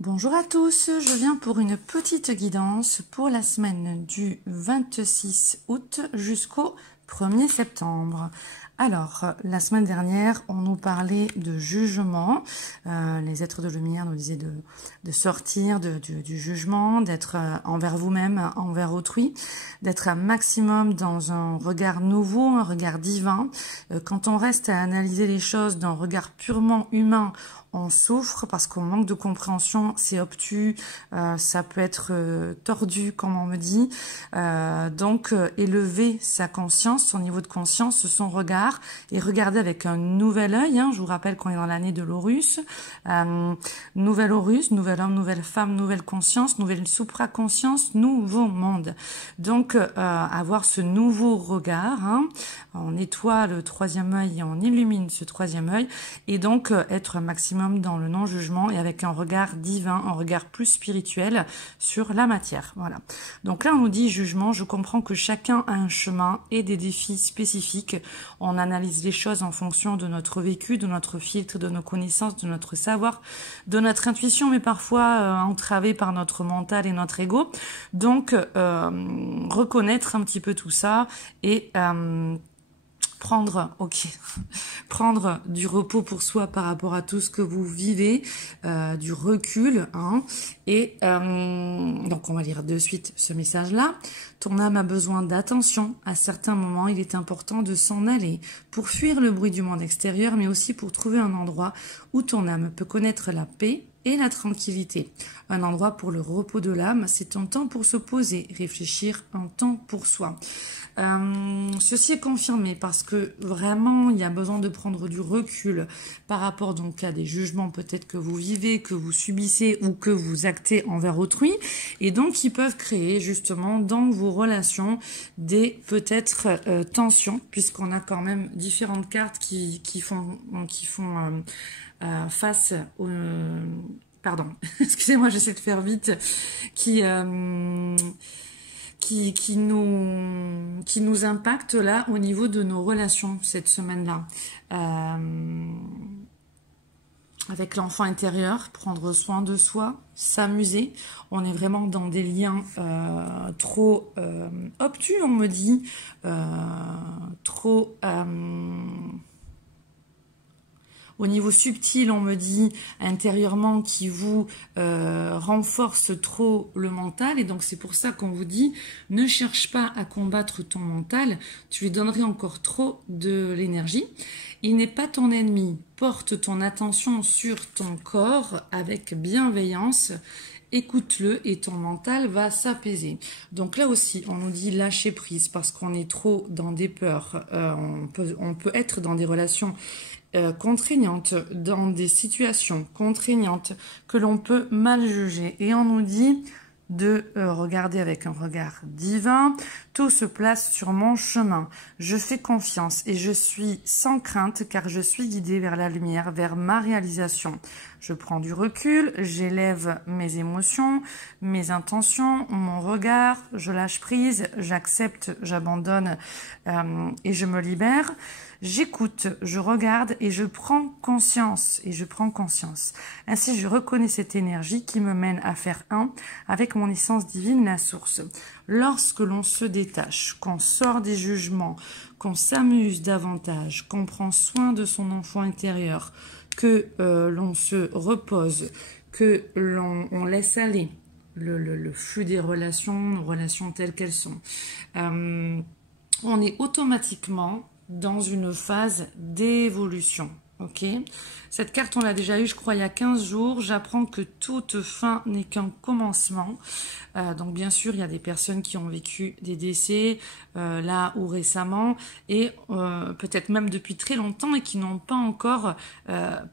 Bonjour à tous, je viens pour une petite guidance pour la semaine du 26 août jusqu'au 1er septembre. Alors, la semaine dernière, on nous parlait de jugement. Les êtres de lumière nous disaient de sortir du jugement, d'être envers vous-même, envers autrui, d'être un maximum dans un regard nouveau, un regard divin. Quand on reste à analyser les choses d'un regard purement humain, on souffre parce qu'on manque de compréhension, c'est obtus, ça peut être tordu, comme on me dit. Donc, élever sa conscience, son niveau de conscience, son regard, et regarder avec un nouvel œil. Je vous rappelle qu'on est dans l'année de l'Horus. Nouvel Horus, nouvel homme, nouvelle femme, nouvelle conscience, nouvelle supraconscience, nouveau monde. Donc, avoir ce nouveau regard, on nettoie le troisième œil et on illumine ce troisième œil, et donc être un maximum dans le non-jugement et avec un regard divin, un regard plus spirituel sur la matière. Voilà. Donc là, on nous dit jugement. Je comprends que chacun a un chemin et des défis spécifiques. On analyse les choses en fonction de notre vécu, de notre filtre, de nos connaissances, de notre savoir, de notre intuition, mais parfois entravé par notre mental et notre ego. Donc, reconnaître un petit peu tout ça et prendre du repos pour soi par rapport à tout ce que vous vivez, du recul, et donc on va lire de suite ce message-là. Ton âme a besoin d'attention. À certains moments, il est important de s'en aller pour fuir le bruit du monde extérieur, mais aussi pour trouver un endroit où ton âme peut connaître la paix et la tranquillité. Un endroit pour le repos de l'âme, c'est un temps pour se poser, réfléchir, un temps pour soi. Ceci est confirmé parce que vraiment il y a besoin de prendre du recul par rapport donc à des jugements peut-être que vous vivez, que vous subissez ou que vous actez envers autrui, et donc qui peuvent créer justement dans vos relations des peut-être tensions, puisqu'on a quand même différentes cartes qui font face au pardon, excusez-moi, j'essaie de faire vite, qui nous impacte là au niveau de nos relations cette semaine-là. Avec l'enfant intérieur, prendre soin de soi, s'amuser. On est vraiment dans des liens trop obtus, on me dit, trop... au niveau subtil, on me dit intérieurement qui vous renforce trop le mental. Et donc c'est pour ça qu'on vous dit, ne cherche pas à combattre ton mental, tu lui donnerais encore trop de l'énergie. Il n'est pas ton ennemi, porte ton attention sur ton corps avec bienveillance. Écoute-le et ton mental va s'apaiser. Donc là aussi, on nous dit lâcher prise parce qu'on est trop dans des peurs. On peut être dans des relations contraignantes, dans des situations contraignantes que l'on peut mal juger. Et on nous dit de regarder avec un regard divin. Tout se place sur mon chemin. Je fais confiance et je suis sans crainte car je suis guidée vers la lumière, vers ma réalisation. Je prends du recul, j'élève mes émotions, mes intentions, mon regard, je lâche prise, j'accepte, j'abandonne et je me libère. J'écoute, je regarde et je prends conscience. Ainsi, je reconnais cette énergie qui me mène à faire un avec mon essence divine, la source. Lorsque l'on se détache, qu'on sort des jugements, qu'on s'amuse davantage, qu'on prend soin de son enfant intérieur, que l'on se repose, que l'on laisse aller le flux des relations, nos relations telles qu'elles sont, on est automatiquement dans une phase d'évolution. Ok, cette carte on l'a déjà eue je crois il y a 15 jours. J'apprends que toute fin n'est qu'un commencement. Donc bien sûr il y a des personnes qui ont vécu des décès là ou récemment et peut-être même depuis très longtemps et qui n'ont pas encore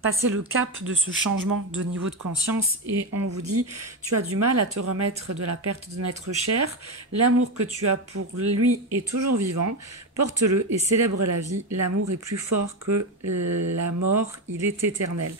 passé le cap de ce changement de niveau de conscience. Et on vous dit tu as du mal à te remettre de la perte d'un être cher. L'amour que tu as pour lui est toujours vivant. Porte-le et célèbre la vie. L'amour est plus fort que la mort, il est éternel.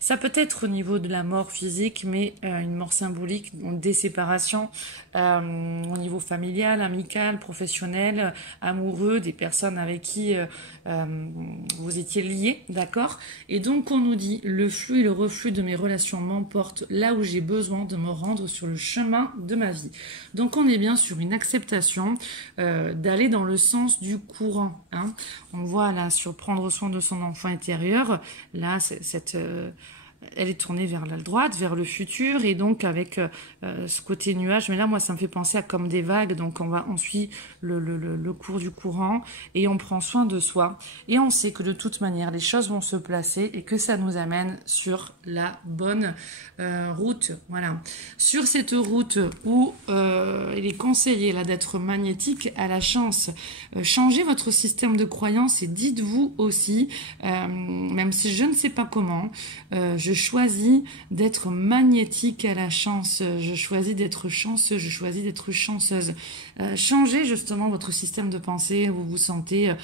Ça peut être au niveau de la mort physique, mais une mort symbolique, donc des séparations au niveau familial, amical, professionnel, amoureux, des personnes avec qui vous étiez liés, d'accord? Et donc on nous dit, le flux et le reflux de mes relations m'emportent là où j'ai besoin de me rendre sur le chemin de ma vie. Donc on est bien sur une acceptation d'aller dans le sens du courant. Hein. On voit là sur prendre soin de son enfant intérieur, là elle est tournée vers la droite, vers le futur, et donc avec ce côté nuage. Mais là, moi, ça me fait penser à comme des vagues. Donc, on suit le cours du courant et on prend soin de soi. Et on sait que de toute manière, les choses vont se placer et que ça nous amène sur la bonne route. Voilà. Sur cette route où il est conseillé là d'être magnétique à la chance, changez votre système de croyance et dites-vous aussi, même si je ne sais pas comment, je choisis d'être magnétique à la chance, je choisis d'être chanceux, je choisis d'être chanceuse. Changez justement votre système de pensée, vous vous sentez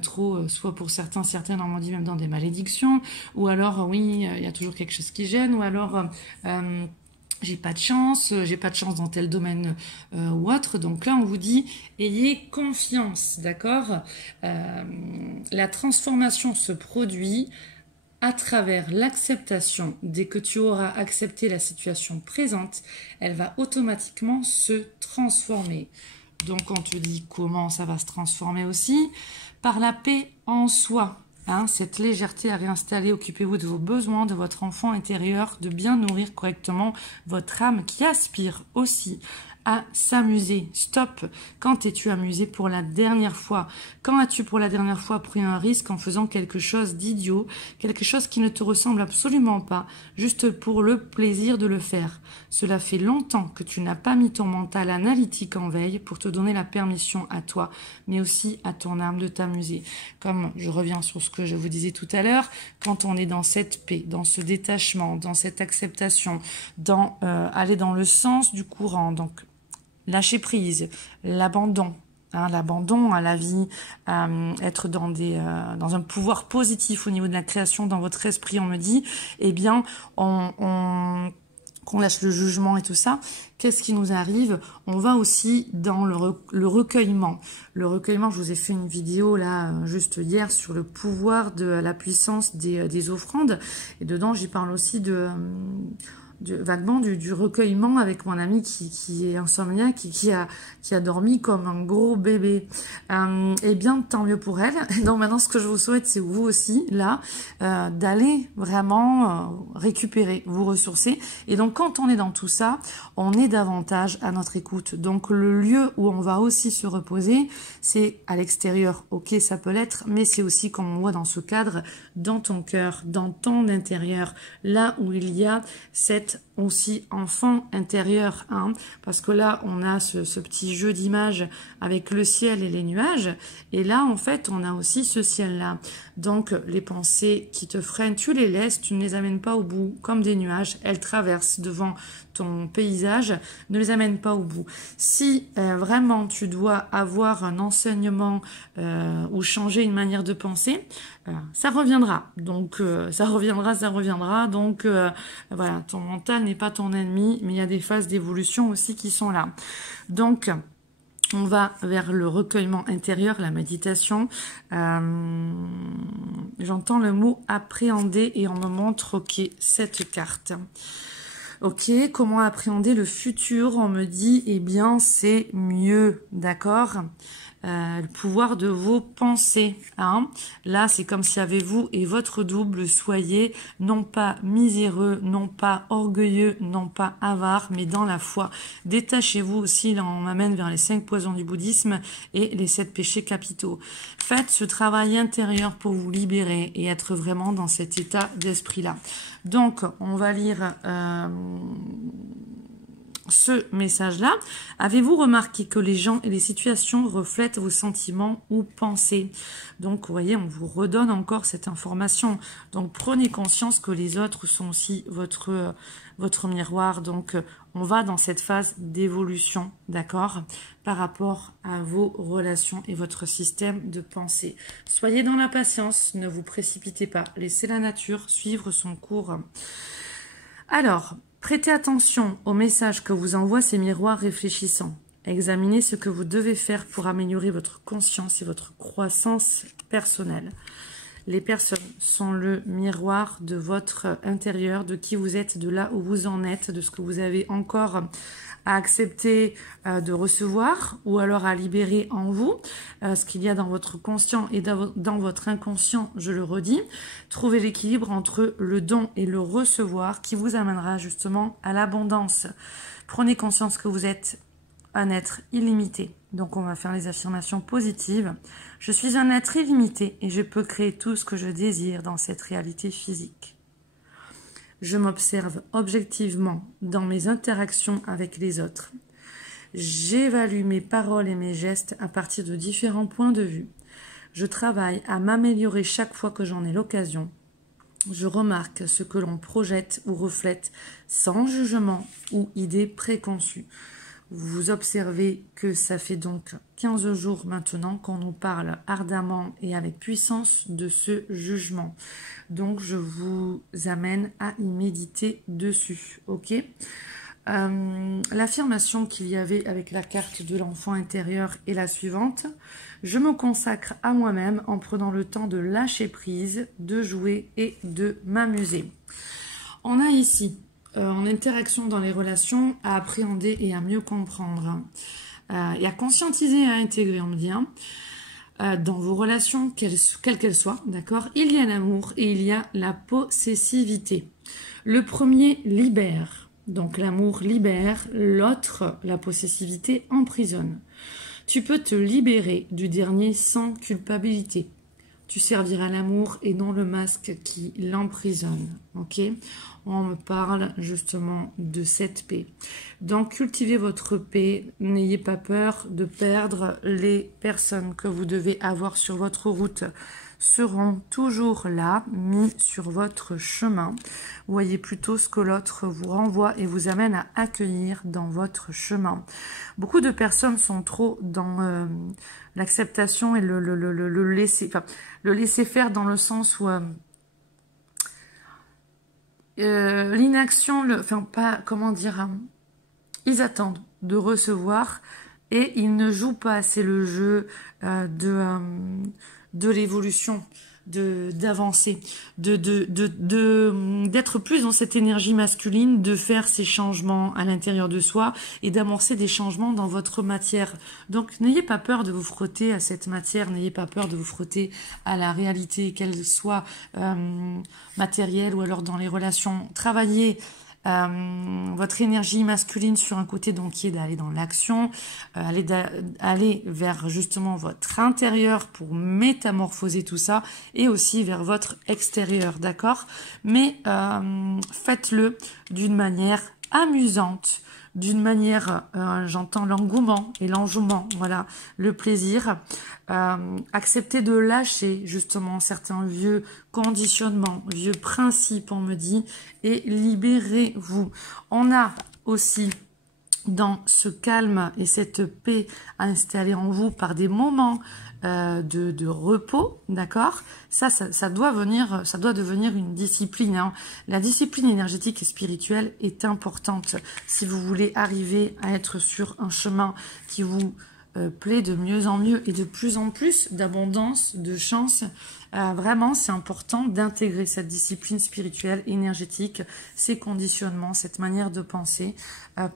trop, soit pour certaines, on m'en dit même dans des malédictions, ou alors oui, il y a toujours quelque chose qui gêne, ou alors j'ai pas de chance dans tel domaine ou autre. Donc là, on vous dit, ayez confiance, d'accord? La transformation se produit à travers l'acceptation. Dès que tu auras accepté la situation présente, elle va automatiquement se transformer. Donc on te dit comment ça va se transformer aussi? Par la paix en soi. Hein, cette légèreté à réinstaller, occupez-vous de vos besoins, de votre enfant intérieur, de bien nourrir correctement votre âme qui aspire aussi à s'amuser. Stop. Quand t'es-tu amusé pour la dernière fois? Quand as-tu pour la dernière fois pris un risque en faisant quelque chose d'idiot, quelque chose qui ne te ressemble absolument pas, juste pour le plaisir de le faire? Cela fait longtemps que tu n'as pas mis ton mental analytique en veille pour te donner la permission à toi, mais aussi à ton âme de t'amuser. Comme je reviens sur ce que je vous disais tout à l'heure, quand on est dans cette paix, dans ce détachement, dans cette acceptation, dans aller dans le sens du courant, donc lâcher prise, l'abandon, hein, l'abandon à la vie, être dans un pouvoir positif au niveau de la création dans votre esprit, on me dit, eh bien, qu'on lâche le jugement et tout ça. Qu'est-ce qui nous arrive? On va aussi dans le recueillement. Le recueillement, je vous ai fait une vidéo là juste hier sur le pouvoir de la puissance des offrandes. Et dedans, j'y parle aussi vaguement du recueillement avec mon ami qui est insomniaque, qui a dormi comme un gros bébé. Eh bien, tant mieux pour elle. Donc maintenant, ce que je vous souhaite, c'est vous aussi, là, d'aller vraiment récupérer, vous ressourcer. Et donc, quand on est dans tout ça, on est davantage à notre écoute. Donc, le lieu où on va aussi se reposer, c'est à l'extérieur. Ok, ça peut l'être, mais c'est aussi, comme on voit dans ce cadre, dans ton cœur, dans ton intérieur, là où il y a cette aussi enfant intérieur, hein, parce que là on a ce petit jeu d'images avec le ciel et les nuages, et là en fait on a aussi ce ciel là. Donc les pensées qui te freinent, tu les laisses, tu ne les amènes pas au bout, comme des nuages, elles traversent devant ton paysage, ne les amène pas au bout. Si vraiment tu dois avoir un enseignement ou changer une manière de penser, ça reviendra. Donc ça reviendra. Donc voilà, ton mental n'est pas ton ennemi, mais il y a des phases d'évolution aussi qui sont là. Donc on va vers le recueillement intérieur, la méditation. J'entends le mot appréhender et on me montre, ok, cette carte. Ok, comment appréhender le futur? On me dit, eh bien, c'est mieux, d'accord? Le pouvoir de vos pensées. Hein. Là, c'est comme si avec vous et votre double soyez non pas miséreux, non pas orgueilleux, non pas avare, mais dans la foi. Détachez-vous aussi, là on m'amène vers les 5 poisons du bouddhisme et les 7 péchés capitaux. Faites ce travail intérieur pour vous libérer et être vraiment dans cet état d'esprit-là. Donc, on va lire ce message-là. Avez-vous remarqué que les gens et les situations reflètent vos sentiments ou pensées? Donc, vous voyez, on vous redonne encore cette information. Donc, prenez conscience que les autres sont aussi votre miroir. Donc, on va dans cette phase d'évolution, d'accord, par rapport à vos relations et votre système de pensée. Soyez dans la patience, ne vous précipitez pas. Laissez la nature suivre son cours. Alors, prêtez attention aux messages que vous envoient ces miroirs réfléchissants. Examinez ce que vous devez faire pour améliorer votre conscience et votre croissance personnelle. Les personnes sont le miroir de votre intérieur, de qui vous êtes, de là où vous en êtes, de ce que vous avez encore à accepter de recevoir ou alors à libérer en vous, ce qu'il y a dans votre conscient et dans votre inconscient, je le redis. Trouvez l'équilibre entre le don et le recevoir qui vous amènera justement à l'abondance. Prenez conscience que vous êtes un être illimité. Donc on va faire les affirmations positives. Je suis un être illimité et je peux créer tout ce que je désire dans cette réalité physique. Je m'observe objectivement dans mes interactions avec les autres. J'évalue mes paroles et mes gestes à partir de différents points de vue. Je travaille à m'améliorer chaque fois que j'en ai l'occasion. Je remarque ce que l'on projette ou reflète sans jugement ou idée préconçue. Vous observez que ça fait donc 15 jours maintenant qu'on nous parle ardemment et avec puissance de ce jugement. Donc, je vous amène à y méditer dessus, ok? L'affirmation qu'il y avait avec la carte de l'enfant intérieur est la suivante. Je me consacre à moi-même en prenant le temps de lâcher prise, de jouer et de m'amuser. On a ici... en interaction dans les relations, à appréhender et à mieux comprendre. Et à conscientiser et à intégrer, on me dit, dans vos relations, quelles qu'elles soient, d'accord, il y a l'amour et il y a la possessivité. Le premier libère, donc l'amour libère, l'autre, la possessivité, emprisonne. Tu peux te libérer du dernier sans culpabilité. Tu serviras l'amour et non le masque qui l'emprisonne, ok? On me parle justement de cette paix. Donc, cultivez votre paix. N'ayez pas peur de perdre. Les personnes que vous devez avoir sur votre route seront toujours là, mis sur votre chemin. Voyez plutôt ce que l'autre vous renvoie et vous amène à accueillir dans votre chemin. Beaucoup de personnes sont trop dans l'acceptation et le laisser faire dans le sens où l'inaction, ils attendent de recevoir et ils ne jouent pas assez le jeu de l'évolution, d'avancer, d'être plus dans cette énergie masculine, de faire ces changements à l'intérieur de soi et d'amorcer des changements dans votre matière. Donc n'ayez pas peur de vous frotter à cette matière, n'ayez pas peur de vous frotter à la réalité, qu'elle soit matérielle ou alors dans les relations. Travaillez votre énergie masculine sur un côté donc qui est d'aller dans l'action, aller vers justement votre intérieur pour métamorphoser tout ça et aussi vers votre extérieur, d'accord? Mais faites-le d'une manière amusante, d'une manière, j'entends l'engouement et l'enjouement, voilà, le plaisir. Acceptez de lâcher justement certains vieux conditionnements, vieux principes, on me dit, et libérez-vous. On a aussi dans ce calme et cette paix installée en vous par des moments de repos, d'accord? Ça doit devenir une discipline, hein. La discipline énergétique et spirituelle est importante si vous voulez arriver à être sur un chemin qui vous plaît de mieux en mieux et de plus en plus d'abondance, de chance. Vraiment, c'est important d'intégrer cette discipline spirituelle, énergétique, ces conditionnements, cette manière de penser,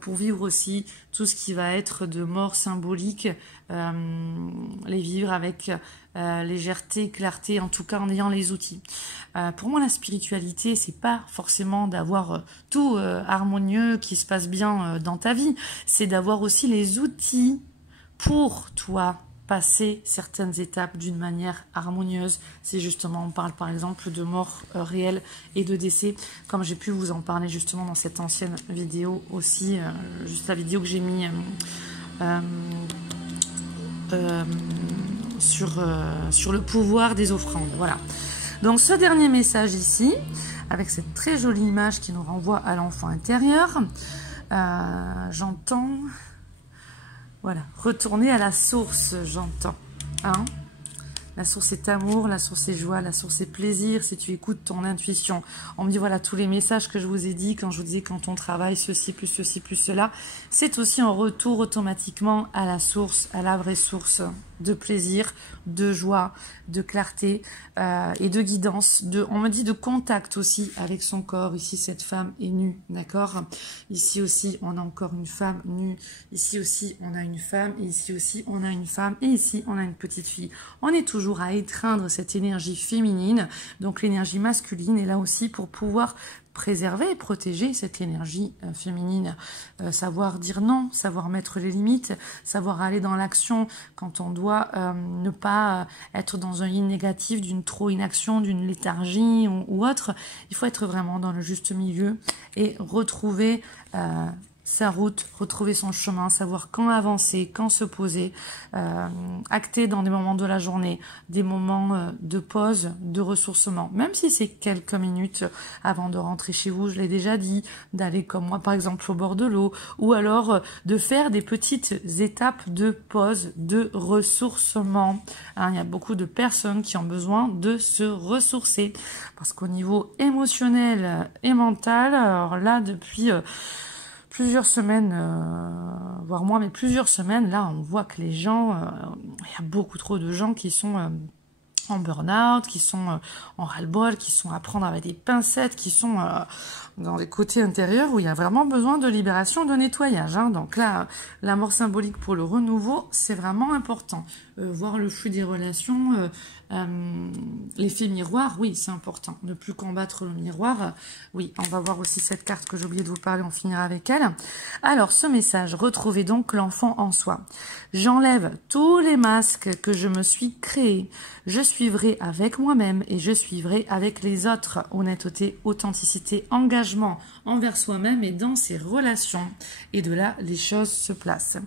pour vivre aussi tout ce qui va être de mort symbolique, les vivre avec légèreté, clarté, en tout cas en ayant les outils. Pour moi, la spiritualité, c'est pas forcément d'avoir tout harmonieux, qui se passe bien dans ta vie, c'est d'avoir aussi les outils pour toi, passer certaines étapes d'une manière harmonieuse. Si justement on parle par exemple de mort réelle et de décès, comme j'ai pu vous en parler justement dans cette ancienne vidéo aussi, juste la vidéo que j'ai mis sur le pouvoir des offrandes. Voilà. Donc ce dernier message ici, avec cette très jolie image qui nous renvoie à l'enfant intérieur, j'entends, voilà, retourner à la source, j'entends. Hein? La source est amour, la source est joie, la source est plaisir, si tu écoutes ton intuition. On me dit, voilà, tous les messages que je vous ai dit, quand je vous disais quand on travaille, ceci plus cela, c'est aussi un retour automatiquement à la source, à la vraie source de plaisir, de joie, de clarté et de guidance. On me dit de contact aussi avec son corps. Ici, cette femme est nue, d'accord? Ici aussi, on a encore une femme nue. Ici aussi, on a une femme. Et ici aussi, on a une femme. Et ici, on a une petite fille. On est toujours à étreindre cette énergie féminine. Donc, l'énergie masculine est là aussi pour pouvoir préserver et protéger cette énergie féminine, savoir dire non, savoir mettre les limites, savoir aller dans l'action quand on doit ne pas être dans un yin négatif, d'une trop inaction, d'une léthargie ou autre. Il faut être vraiment dans le juste milieu et retrouver sa route, retrouver son chemin, savoir quand avancer, quand se poser, acter dans des moments de la journée, des moments de pause, de ressourcement, même si c'est quelques minutes avant de rentrer chez vous, je l'ai déjà dit, d'aller comme moi par exemple au bord de l'eau, ou alors de faire des petites étapes de pause, de ressourcement. Hein, il y a beaucoup de personnes qui ont besoin de se ressourcer, parce qu'au niveau émotionnel et mental, alors là depuis plusieurs semaines, voire moins, mais plusieurs semaines, là, on voit que les gens, il y a beaucoup trop de gens qui sont en burn-out, qui sont en ras-le-bol, qui sont à prendre avec des pincettes, qui sont dans les côtés intérieurs où il y a vraiment besoin de libération, de nettoyage. Hein. Donc là, la mort symbolique pour le renouveau, c'est vraiment important. Voir le flux des relations, l'effet miroir, oui, c'est important. Ne plus combattre le miroir, oui, on va voir aussi cette carte que j'ai oublié de vous parler, on finira avec elle. Alors, ce message, retrouvez donc l'enfant en soi. J'enlève tous les masques que je me suis créés. Je suis vrai avec moi-même et je suis vrai avec les autres. Honnêteté, authenticité, engagement envers soi-même et dans ses relations. Et de là, les choses se placent.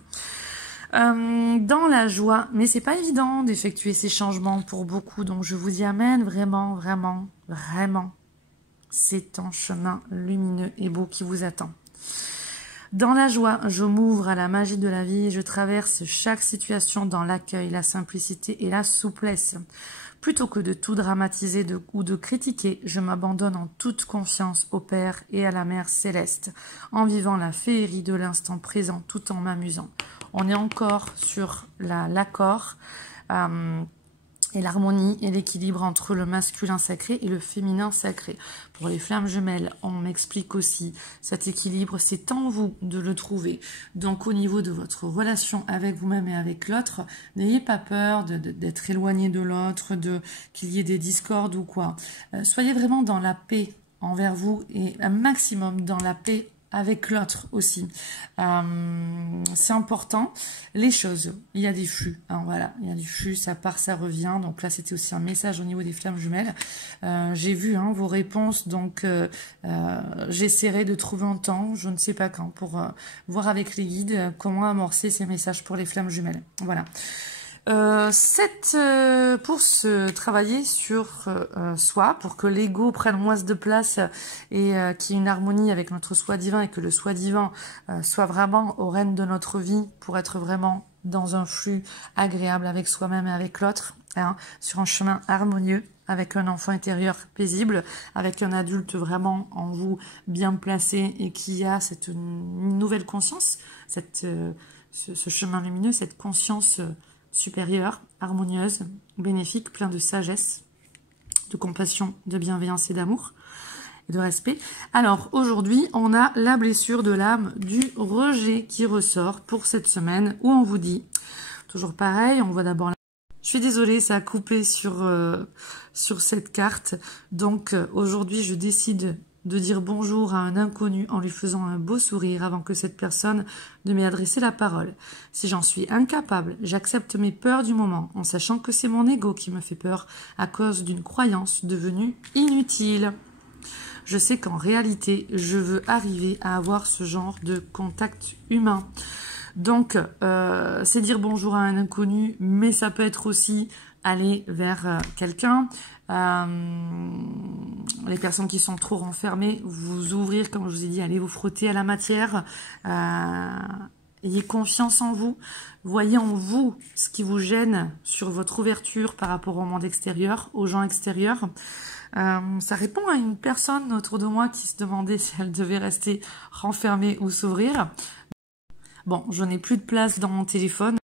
Dans la joie, mais c'est pas évident d'effectuer ces changements pour beaucoup, donc je vous y amène vraiment, vraiment, vraiment. C'est un chemin lumineux et beau qui vous attend. Dans la joie, je m'ouvre à la magie de la vie et je traverse chaque situation dans l'accueil, la simplicité et la souplesse. Plutôt que de tout dramatiser ou de critiquer, je m'abandonne en toute confiance au Père et à la Mère céleste, en vivant la féerie de l'instant présent tout en m'amusant. On est encore sur l'accord et l'harmonie et l'équilibre entre le masculin sacré et le féminin sacré. Pour les flammes jumelles, on m'explique aussi cet équilibre, c'est en vous de le trouver. Donc au niveau de votre relation avec vous-même et avec l'autre, n'ayez pas peur d'être éloigné de l'autre, qu'il y ait des discordes ou quoi. Soyez vraiment dans la paix envers vous et un maximum dans la paix avec l'autre aussi. C'est important. Les choses, il y a des flux. Hein, voilà, il y a des flux, ça part, ça revient. Donc là, c'était aussi un message au niveau des flammes jumelles. J'ai vu vos réponses, donc j'essaierai de trouver un temps, je ne sais pas quand, pour voir avec les guides comment amorcer ces messages pour les flammes jumelles. Voilà. Pour se travailler sur soi, pour que l'ego prenne moins de place et qu'il y ait une harmonie avec notre soi divin et que le soi divin soit vraiment au règne de notre vie pour être vraiment dans un flux agréable avec soi-même et avec l'autre, hein, sur un chemin harmonieux avec un enfant intérieur paisible, avec un adulte vraiment en vous bien placé et qui a cette nouvelle conscience, ce chemin lumineux, cette conscience supérieure, harmonieuse, bénéfique, plein de sagesse, de compassion, de bienveillance et d'amour et de respect. Alors aujourd'hui, on a la blessure de l'âme du rejet qui ressort pour cette semaine où on vous dit, toujours pareil, on voit d'abord... Je suis désolée, ça a coupé sur cette carte. Donc aujourd'hui, je décide de dire bonjour à un inconnu en lui faisant un beau sourire avant que cette personne ne m'ait adressé la parole. Si j'en suis incapable, j'accepte mes peurs du moment en sachant que c'est mon ego qui me fait peur à cause d'une croyance devenue inutile. Je sais qu'en réalité, je veux arriver à avoir ce genre de contact humain. Donc, c'est dire bonjour à un inconnu, mais ça peut être aussi aller vers quelqu'un. Les personnes qui sont trop renfermées, vous ouvrir, comme je vous ai dit, allez vous frotter à la matière. Ayez confiance en vous. Voyez en vous ce qui vous gêne sur votre ouverture par rapport au monde extérieur, aux gens extérieurs. Ça répond à une personne autour de moi qui se demandait si elle devait rester renfermée ou s'ouvrir. Bon, je n'ai plus de place dans mon téléphone.